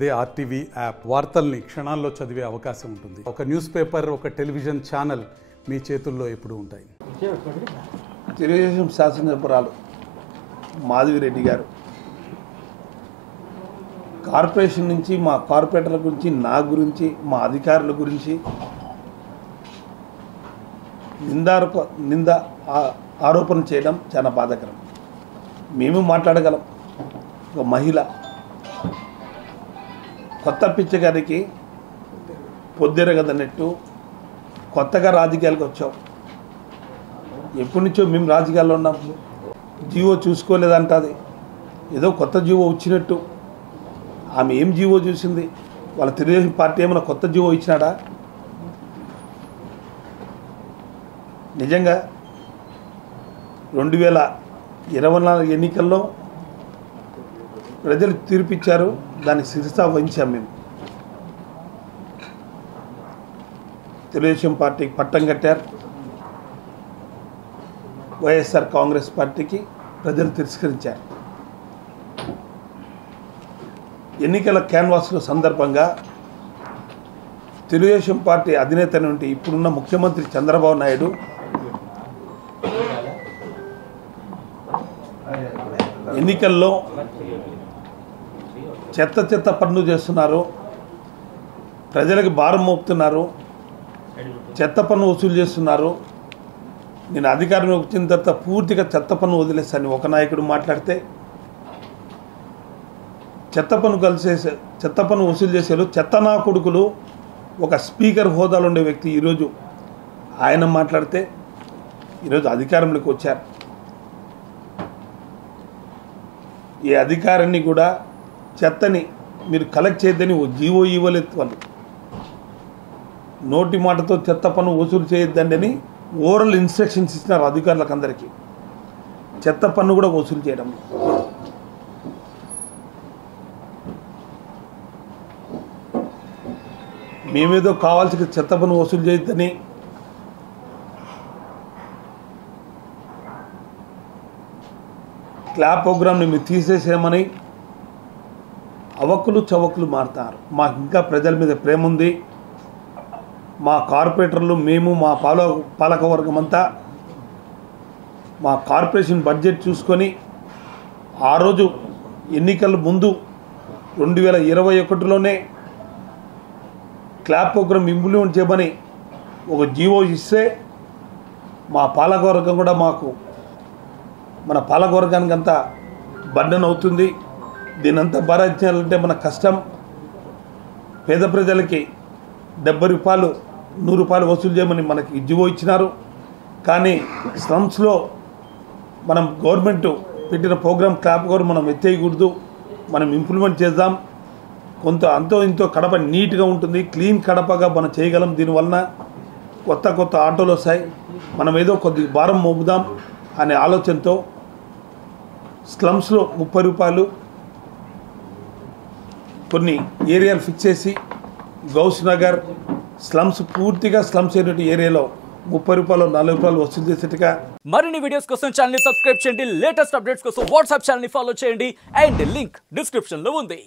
అదే RTV app వార్తల్ని క్షణాల్లో చదివే అవకాశం ఉంటుంది. ఒక న్యూస్ పేపర్, ఒక టెలివిజన్ ఛానల్ మీ చేతుల్లో ఎప్పుడూ ఉంటాయి. తెలుగుదేశం శాసనసభ్యురాలు మాధవిరెడ్డి గారు కార్పొరేషన్ నుంచి మా కార్పొరేటర్ల గురించి, నా గురించి, మా అధికారుల గురించి నింద ఆరోపణ చేయడం చాలా బాధాకరం. మేము మాట్లాడగలం. ఒక మహిళ కొత్త పిచ్చగారికి పొద్దురగదన్నట్టు కొత్తగా రాజకీయాలకు వచ్చాం. ఎప్పటి నుంచో మేము రాజకీయాల్లో ఉన్నాం. జీవో చూసుకోలేదంటది, ఏదో కొత్త జీవో వచ్చినట్టు. ఆమె ఏం జీవో చూసింది? వాళ్ళ తెలుగుదేశం పార్టీ ఏమైనా కొత్త జీవో ఇచ్చినాడా? నిజంగా 2024 ఎన్నికల్లో ప్రజలు తీర్పిచ్చారు, దానికి శిరసా వహించాం. మేము తెలుగుదేశం పార్టీకి పట్టం కట్టారు, వైఎస్ఆర్ కాంగ్రెస్ పార్టీకి ప్రజలు తిరస్కరించారు. ఎన్నికల క్యాన్వాస్ల సందర్భంగా తెలుగుదేశం పార్టీ అధినేత నుండి ఇప్పుడున్న ముఖ్యమంత్రి చంద్రబాబు నాయుడు ఎన్నికల్లో చెత్త పనులు చేస్తున్నారు, ప్రజలకు భారం మోపుతున్నారు, చెత్త పన్ను వసూలు చేస్తున్నారు. నేను అధికారం వచ్చిన తర్వాత పూర్తిగా చెత్త పన్ను వదిలేస్తాను ఒక నాయకుడు మాట్లాడితే, చెత్త పన్ను వసూలు చేసేలు చెత్త నా కొడుకులు ఒక స్పీకర్ హోదాలో ఉండే వ్యక్తి ఈరోజు ఆయన మాట్లాడితే ఈరోజు అధికారంలోకి వచ్చారు. ఈ అధికారాన్ని కూడా చెత్తని మీరు కలెక్ట్ చేయొద్దని జీవో ఇవ్వలేదు. వాళ్ళు నోటి మాటతో చెత్త పన్ను వసూలు చేయొద్దండి అని ఓరల్ ఇన్స్ట్రక్షన్స్ ఇచ్చినారు అధికారులకు అందరికీ. చెత్త పన్ను కూడా వసూలు చేయడం. మేమేదో కావాల్సిన చెత్త పన్ను వసూలు చేయొద్దని క్లాప్ ప్రోగ్రామ్ని మీరు తీసేసేయమని అవక్కులు చవక్కులు మారుతారు. మాకు ఇంకా ప్రజల మీద ప్రేమ ఉంది. మా కార్పొరేటర్లు, మేము, మా పాలకవర్గం అంతా మా కార్పొరేషన్ బడ్జెట్ చూసుకొని ఆ రోజు ఎన్నికల ముందు 2021లోనే క్లాప్ ప్రోగ్రామ్ ఇంప్లిమెంట్ చేయమని ఒక జీవో ఇస్తే మా పాలకవర్గం కూడా మన పాలకవర్గానికి అంతా బర్డెన్ అవుతుంది. దీనంతా భరించాలంటే మన కష్టం. పేద ప్రజలకి 70 రూపాయలు 100 రూపాయలు వసూలు చేయమని మనకి జీవో ఇచ్చినారు. కానీ స్లమ్స్లో మనం గవర్నమెంట్ పెట్టిన ప్రోగ్రామ్ క్లాప్ కూడా మనం ఎత్తేయకూడదు, మనం ఇంప్లిమెంట్ చేద్దాం. అంతో ఇంతో కడప నీట్గా ఉంటుంది, క్లీన్ కడపగా మనం చేయగలం. దీనివలన కొత్త ఆటోలు వస్తాయి, మనం ఏదో కొద్ది భారం మోపుదాం అనే ఆలోచనతో స్లమ్స్లో 30 రూపాయలు కొన్ని ఏరియాలు ఫిక్స్ చేసి గౌస్ నగర్ పూర్తిగా స్లమ్స్ అయినట్టు ఏరియాలో 30 రూపాయలు 40 రూపాయలు వసూలు చేసేట్టుగా. మరిన్ని వీడియోస్ కోసం ఛానల్ ని సబ్స్క్రైబ్ చేయండి. లేటెస్ట్ అప్డేట్స్ కోసం వాట్సాప్ ఛానల్ ని ఫాలో చేయండి. అండ్ లింక్ డిస్క్రిప్షన్ లో ఉంది.